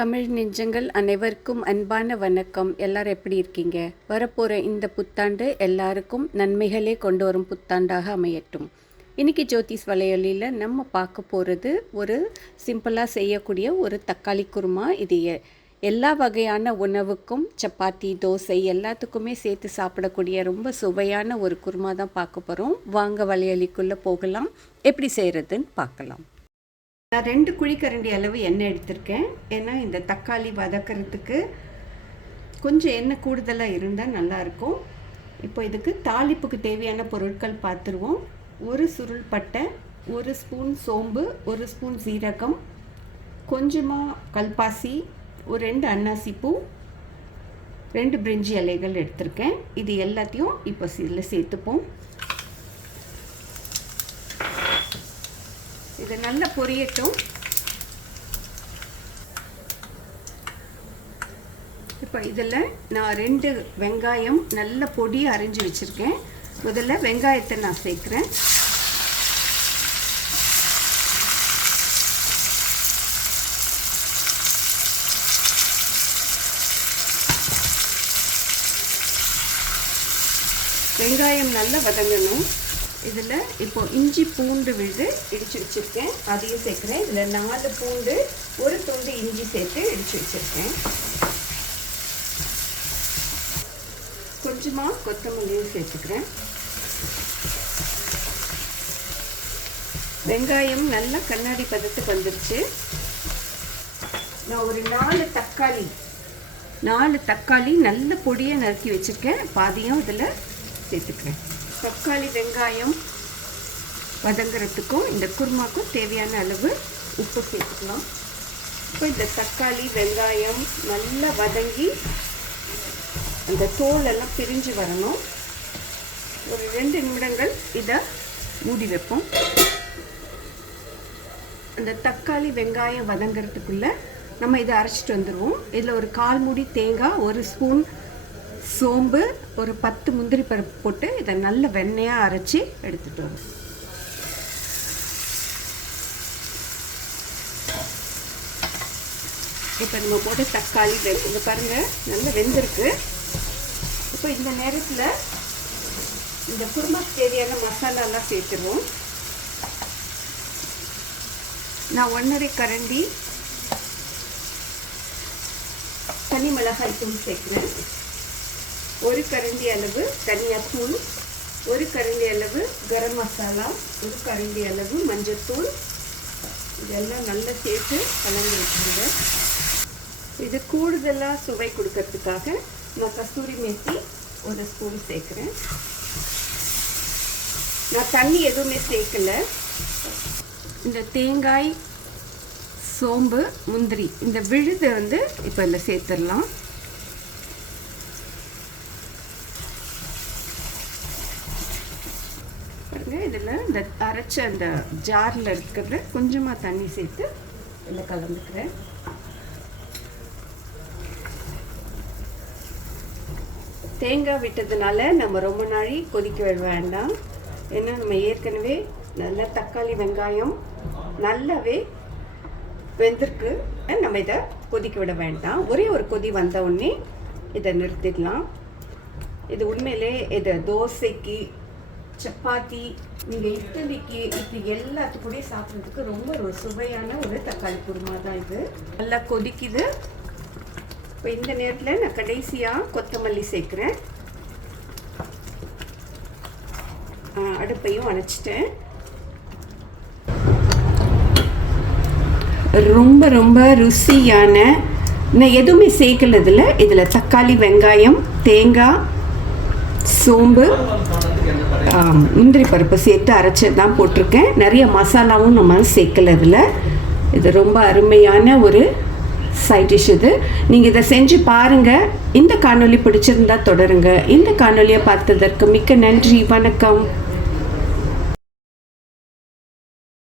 தமிழ் நெஞ்சங்கள் அனைவருக்கும் அன்பான வணக்கம். எல்லாரும் எப்படி இருக்கீங்க? வரப்போகிற இந்த புத்தாண்டு எல்லாருக்கும் நன்மைகளே கொண்டு வரும் புத்தாண்டாக அமையட்டும். இன்றைக்கி ஜோதிஸ் வலையொலியில் நம்ம பார்க்க போகிறது ஒரு சிம்பிளாக செய்யக்கூடிய ஒரு தக்காளி குருமா. இது எல்லா வகையான உணவுக்கும், சப்பாத்தி, தோசை எல்லாத்துக்குமே சேர்த்து சாப்பிடக்கூடிய ரொம்ப சுவையான ஒரு குருமா தான் பார்க்க போகிறோம். வாங்க வலையொலிக்குள்ளே போகலாம். எப்படி செய்கிறதுன்னு பார்க்கலாம். நான் 2 குழிக்கரண்டி அளவு எண்ணெய் எடுத்திருக்கேன். ஏன்னா இந்த தக்காளி வதக்கிறதுக்கு கொஞ்சம் எண்ணெய் கூடுதலாக இருந்தால் நல்லாயிருக்கும். இப்போ இதுக்கு தாளிப்புக்கு தேவையான பொருட்கள் பார்த்துருவோம். 1 சுருள் பட்டை, 1 ஸ்பூன் சோம்பு, 1 ஸ்பூன் சீரகம், கொஞ்சமாக கல்பாசி, ஒரு 2 அன்னாசி பூ, 2 பிரிஞ்சி இலைகள் எடுத்திருக்கேன். இது எல்லாத்தையும் இப்போ இதில் சேர்த்துப்போம். இது நல்லா பொரியட்டும். இப்போ இதில் நான் 2 வெங்காயம் நல்ல பொடி அரைஞ்சி வச்சுருக்கேன். முதல்ல வெங்காயத்தை நான் சேர்க்குறேன். வெங்காயம் நல்லா வதங்கணும். இதில் இப்போ இஞ்சி பூண்டு விழுது இடித்து வச்சுருக்கேன், அதையும் சேர்க்குறேன். இதில் 4 பூண்டு, 1 துண்டு இஞ்சி சேர்த்து இடித்து வச்சுருக்கேன். கொஞ்சமாக கொத்தமல்லியும் சேர்த்துக்கிறேன். வெங்காயம் நல்லா கண்ணாடி பதத்துக்கு வந்துருச்சு. நான் ஒரு 4 தக்காளி நல்ல பொடியை நறுக்கி வச்சுருக்கேன். பாதியும் இதில் சேர்த்துக்கிறேன். தக்காளி வெங்காயம் வதங்கிறதுக்கும் இந்த குருமாக்கும் தேவையான அளவு உப்பு சேர்த்துக்கலாம். இப்போ இந்த தக்காளி வெங்காயம் நல்லா வதங்கி அந்த தோலெல்லாம் பிரிஞ்சு வரணும். ஒரு 2 நிமிடங்கள் இதை மூடி வைப்போம். அந்த தக்காளி வெங்காயம் வதங்கிறதுக்குள்ளே நம்ம இதை அரைச்சிட்டு வந்துடுவோம். இதில் ஒரு 1/4 மூடி தேங்காய், 1 ஸ்பூன் சோம்பு, ஒரு 10 முந்திரி பருப்பு போட்டு இதை நல்ல வெண்ணெயாக அரைச்சி எடுத்துகிட்டு வரும். இப்போ நம்ம போட்டு தக்காளி இங்கே பாருங்கள் நல்லா வெந்திருக்கு. இப்போ இந்த நேரத்தில் இந்த குருமாக்கு தேவையான மசாலாலாம் சேர்த்துருவோம். நான் 1½ கரண்டி தனி மிளகாய் தூள் சேர்க்குறேன். 1 கரண்டி அளவு தனியாத்தூள், 1 கரண்டி அளவு கரம் மசாலா, 1 கரண்டி அளவு மஞ்சள்தூள். இதெல்லாம் நல்லா சேர்த்து கலந்து வச்சுருங்க. இது கூடுதலாக சுவை கொடுக்கறதுக்காக நான் கஸ்தூரி மேத்தி 1 ஸ்பூன் சேர்க்குறேன். நான் தண்ணி எதுவுமே சேர்க்கலை. இந்த தேங்காய், சோம்பு, முந்திரி இந்த விழுதை இப்போ இதில் சேர்த்துடலாம். இதில் இந்த அரைச்ச அந்த ஜாரில் இருக்கிற கொஞ்சமாக தண்ணி சேர்த்து இதில் கலந்துக்கிறேன். தேங்காய் விட்டதுனால நம்ம ரொம்ப நாளி கொதிக்க விட வேண்டாம். ஏன்னா நம்ம ஏற்கனவே நல்லா தக்காளி வெங்காயம் நல்லாவே வெந்திருக்கு. நம்ம இதை கொதிக்க விட வேண்டாம். ஒரே ஒரு கொதி வந்த உடனே இதை நிறுத்திடலாம். இது உண்மையிலே இது தோசைக்கு, சப்பாத்தி, நீங்கள் இட்லிக்கு, இப்படி எல்லாத்துக்கூடயும் சாப்பிட்றதுக்கு ரொம்ப ஒரு சுவையான ஒரு தக்காளி குருமா தான் இது. நல்லா கொதிக்குது. இப்போ இந்த நேரத்தில் நான் கடைசியாக கொத்தமல்லி சேர்க்குறேன். அடுப்பையும் அணைச்சிட்டேன். ரொம்ப ரொம்ப ருசியான, நான் எதுவுமே சேர்க்கலதில்ல. இதில் தக்காளி வெங்காயம், தேங்காய், சோம்பு, முந்திரி பருப்பு சேர்த்து அரைச்சது தான் போட்டிருக்கேன். நிறைய மசாலாவும் நம்ம சேர்க்கல இதில். இது ரொம்ப அருமையான ஒரு சைட் டிஷ். இது நீங்கள் இதை செஞ்சு பாருங்கள். இந்த காணொளி பிடிச்சிருந்தா தொடருங்க. இந்த காணொளியை பார்த்ததற்கு மிக்க நன்றி. வணக்கம்.